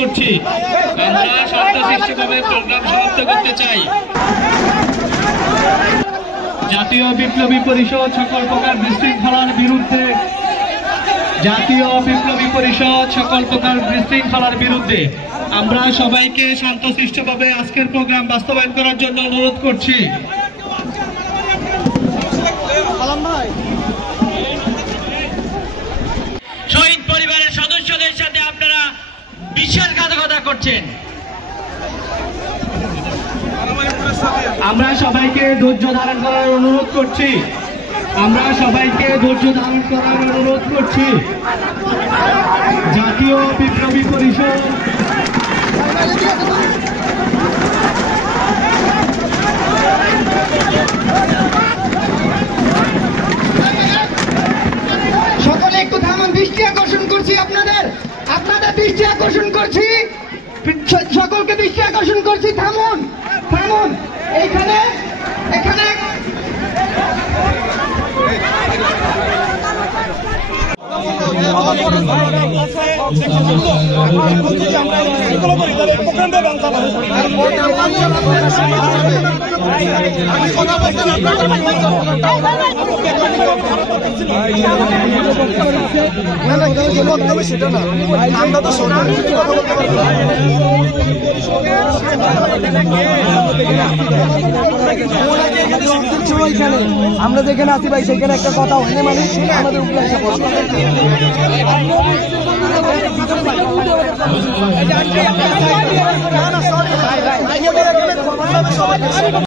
করছি আমরা শান্তশিষ্টভাবে প্রোগ্রাম সমাপ্ত করতে চাই। জাতীয় বিপ্লবী পরিষদ সকল প্রকার বিশৃঙ্খলার বিরুদ্ধে, জাতীয় বিপ্লবী পরিষদ সকল প্রকার বিশৃঙ্খলার বিরুদ্ধে আমরা সবাইকে শান্তশিষ্টভাবে আজকের প্রোগ্রাম বাস্তবায়ন করার জন্য অনুরোধ করছি। শহীদ পরিবারের সদস্যদের সাথে আপনারা বিশ্বাসঘাতকতা করছেন। আমরা সবাইকে ধৈর্য ধারণ করার অনুরোধ করছি। আমরা সবাইকে ধৈর্য ধারণ করার অনুরোধ করছি। জাতীয় বিপ্লবী পরিষদ সকলে একটু থামান, দৃষ্টি আকর্ষণ করছি আপনাদের দৃষ্টি আকর্ষণ করছি, সকলকে দৃষ্টি আকর্ষণ করছি। থামুন থামুন, এখানে এখানে সেটা না, আমরা তো আমরা যেখানে আছি ভাই সেখানে একটা কথা হয়নি, মানে আমাদের উপরে একটা